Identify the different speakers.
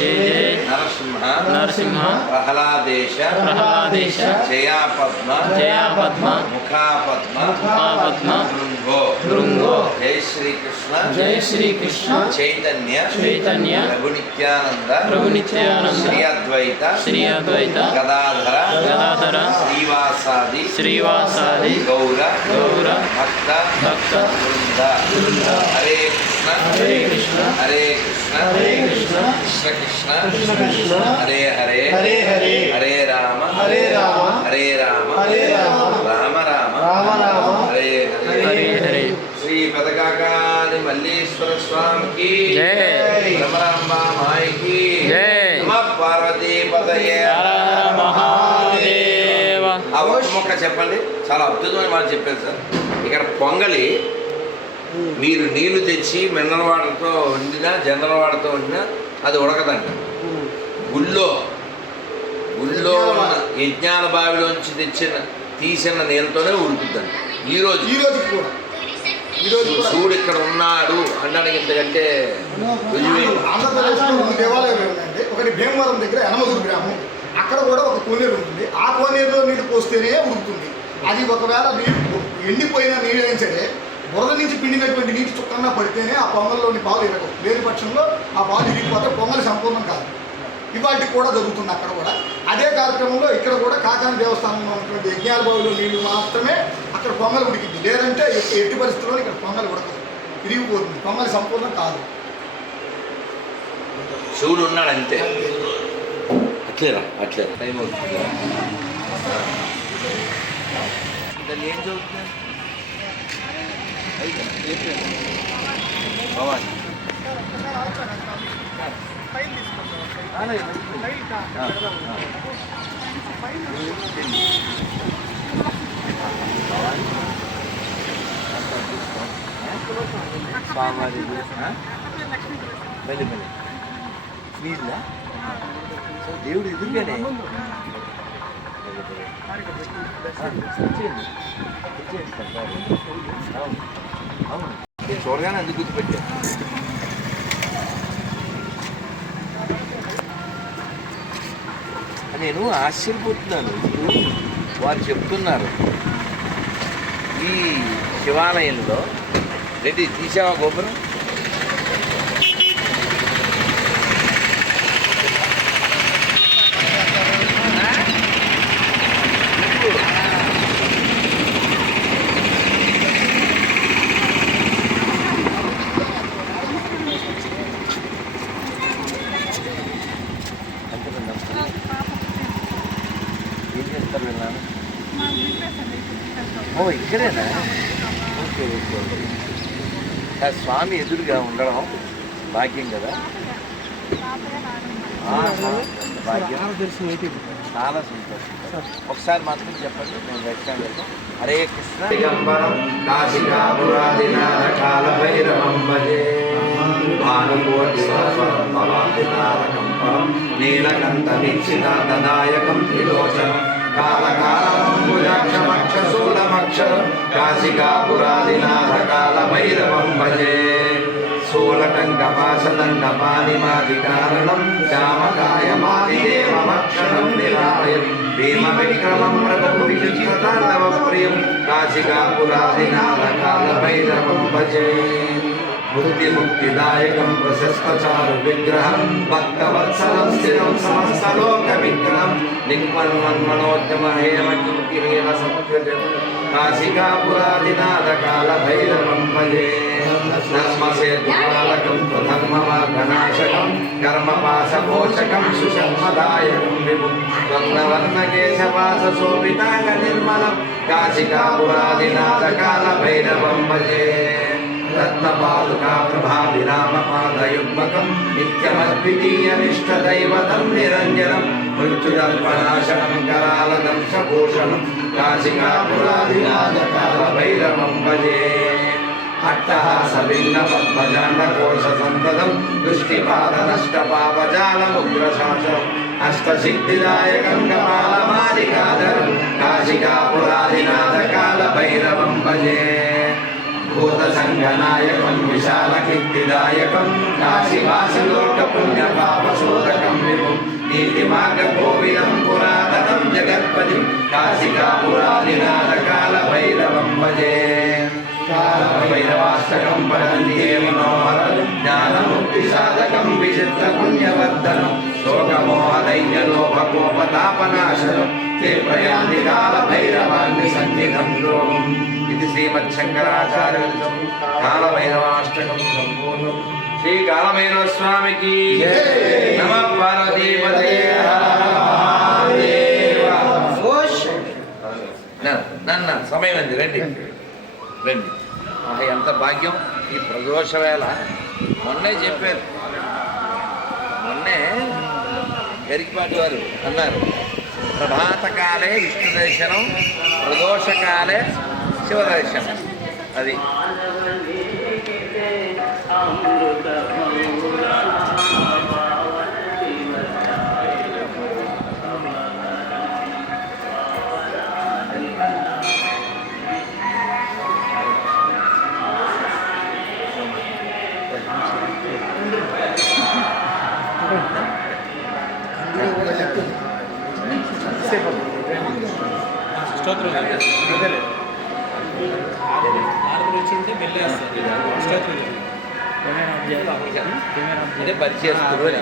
Speaker 1: జయ జయ
Speaker 2: నరసింహ
Speaker 1: నరసింహ
Speaker 2: ప్రహ్లాదేశ
Speaker 1: ప్రహ్లాదేశ
Speaker 2: జయా పద్మ
Speaker 1: జయా పద్మ
Speaker 2: ముఖా పద్మ భృంగో
Speaker 1: భృంగో
Speaker 2: జై శ్రీకృష్ణ
Speaker 1: జయ శ్రీకృష్ణ
Speaker 2: చైతన్య
Speaker 1: చైతన్య
Speaker 2: ప్రభు నిత్యానంద
Speaker 1: ప్రభు నిత్యానంద
Speaker 2: శ్రీ అద్వైత
Speaker 1: శ్రీ అద్వైత
Speaker 2: గదాధర
Speaker 1: గదాధర
Speaker 2: శ్రీవాసాది
Speaker 1: శ్రీవాసాది
Speaker 2: గౌర
Speaker 1: గౌర
Speaker 2: భక్త
Speaker 1: భక్త
Speaker 2: బృంద హరే కృష్ణ
Speaker 1: హరే కృష్ణ
Speaker 2: హరే కృష్ణ
Speaker 1: హరే కృష్ణ
Speaker 2: కృష్ణ కృష్ణ
Speaker 3: కృష్ణ కృష్ణ.
Speaker 2: హరే హరే.
Speaker 3: హరే హరే.
Speaker 2: హరే రామ.
Speaker 3: హరే రామ.
Speaker 2: హరే రామ.
Speaker 3: హరే రామ.
Speaker 2: రామ రామ.
Speaker 3: రామ రామ.
Speaker 2: హరే హరే.
Speaker 1: హరే
Speaker 2: శ్రీ పదకాకాని మల్లీశ్వర స్వామికి.
Speaker 1: జై.
Speaker 2: భ్రమరాంబ మాయికి
Speaker 1: జై.
Speaker 2: నమ పార్వతీ పదయే
Speaker 1: మహాదేవ.
Speaker 2: మొక్క చెప్పండి. చాలా అద్భుతమైన మాట చెప్పారు సార్. ఇక్కడ పొంగలి మీరు నీళ్ళు తెచ్చి మినరల్ వాటర్తో వండినా జనరల్ వాటర్తో వండినా అది ఉడకదంట. గుళ్ళో గుళ్ళో ఉన్న యజ్ఞాల బావిలోంచి తెచ్చిన తీసిన నీళ్ళతోనే ఉడుకుద్దండి ఈరోజు
Speaker 3: ఈ రోజు కూడా. ఈ రోజు కూడా.
Speaker 2: శివుడు ఇక్కడ ఉన్నాడు అనడానికి ఇంతకంటే
Speaker 3: ఆంధ్రప్రదేశ్లో రెండు దేవాలయాలు ఉన్నాయండి ఒకటి భీమవరం దగ్గర యనమదురు గ్రామం. అక్కడ కూడా ఒక కోనేరు ఉంటుంది. ఆ కోనేరులో నీళ్ళు పోస్తేనే ఉడుకుతుంది అది ఒకవేళ నీళ్ళు ఎండిపోయిన నీళ్ళు ఏం సరే బురద నుంచి పిండినటువంటి నీటి చుక్కన్నా పడితేనే ఆ పొంగల్లోని పాలు ఇరగవు. లేని పక్షంలో ఆ పాలు ఇరిగిపోతే పొంగల్ సంపూర్ణం కాదు. ఇవాటికి కూడా జరుగుతుంది అక్కడ కూడా. అదే కార్యక్రమంలో ఇక్కడ కూడా కాకాని దేవస్థానంలో ఉన్నటువంటి యజ్ఞాల బావిలో నీళ్ళు మాత్రమే అక్కడ పొంగల్ ఉడికింది లేదంటే ఎట్టి పరిస్థితుల్లో ఇక్కడ పొంగల్ ఉడకదు. విరిగిపోతుంది పొంగల్ సంపూర్ణం కాదు.
Speaker 2: శివుడు ఉన్నాడు అంతే. అట్లేరా అట్లే టైం అవుతుంది. దాన్ని ఏం చదువుతున్నారు భవాని. స్వామివారి మళ్ళీ మళ్ళీ నీళ్ళ? సో దేవుడు ఎదురుగానే. చూడగానే అందుకు గుర్తుపెట్టాను. నేను ఆశ్చర్యపోతున్నాను. ఇప్పుడు వారు చెప్తున్నారు. ఈ శివాలయంలో రెడ్డి తీసావా గోపురం? ఏం చేస్తారు వెళ్ళాను? ఓ ఇక్కడేనా? Okay okay okay. ఆ స్వామి ఎదురుగా ఉండడం భాగ్యం కదా? భాగ్యం. చాలా సంతోషం ఒకసారి మాత్రం చెప్పండి నేను వెళ్తాను. వెళ్తాం హరే కృష్ణ. కాల భైరవం భజే. భానుకోటి పరం నీలకంఠ త్రిలోచనం కాశికాపురాదినాథ కాల భైరవం భజే. స్థూలకంకపాశదండపాదిమాదికారణం శ్యామకాయమాదిదేవమక్షరం నిరామయం భీమవిక్రమం ప్రభువిచిత్రతాండవ ప్రియం. కాశికాపురాదినాథ కాల భైరవం భజే. ముక్తి ముక్తిదాయకం ప్రశస్తచారు విగ్రహం భక్తవత్సలం స్థిరం సమస్తలోక విగ్రహం నిక్మన్మన్మనోద్యమ హేమ కింకిరీల సంకృతం కాశికాపురాదినాథ కాల భైరవం భజే ధర్మసేతుపాలకం ధర్మమార్గనాశకం కర్మపాశమోచకం సుశర్మదాయకం విభుం. స్వర్ణవర్ణకేశవాస శోభితాంగ నిర్మలం కాశికాపురాదినాథకాల భైరవం భజే. రత్నపాదుకా ప్రభావిరామపాదయుగ్మకం నిత్యమద్వితీయనిష్టదైవతం నిరంజనం మృత్యుదర్పణాశనం కరాలదంశభూషణం కాశికాపురాదినాథకాల భైరవం భజే. అట్టహాస భిన్న పద్మజాండకోశ సంతతం దృష్టిపాద నష్ట పాపజాలముగ్రశాసనం అష్టసిద్ధిదాయకం కపాలమాదికాధరం కాశికాపురాదినాథ భైరవం భజే. రంగనాయకం విశాలకీర్తిదాయకం కాశీవాసలోకపుణ్యపాపశోధకం విభు. నీతిమార్గోవిదం పురాతనం జగత్పతి కాశికాపురాదినాథకాల భైరవం భజే. కాలభైరవాష్టకం పరంజే మనోహర జ్ఞానముక్తి సాధకం విచిత్ర పుణ్యవర్ధనం శోకమోహ దైన్యలోభ ఇది శ్రీమచ్చంకరాచార్యం కాలభైరవాష్టకం
Speaker 3: సంపూర్ణం.
Speaker 2: శ్రీ కాలభైరవ స్వామికి నమ పార్వతీపదే నన్న సమయం అండి రండి. రండి. మాకు ఎంత భాగ్యం. ఈ ప్రదోష వేళ మొన్నే చెప్పారు. మొన్నే గరికిపాటి వారు అన్నారు. ప్రభాతకాలే విష్ణు దర్శనం ప్రదోషకాలే శివదర్శనం. అది.
Speaker 1: స్తోత్రం. ఉంటే వెళ్ళేస్తారు స్తోత్రం
Speaker 2: పరిచయస్తులు అని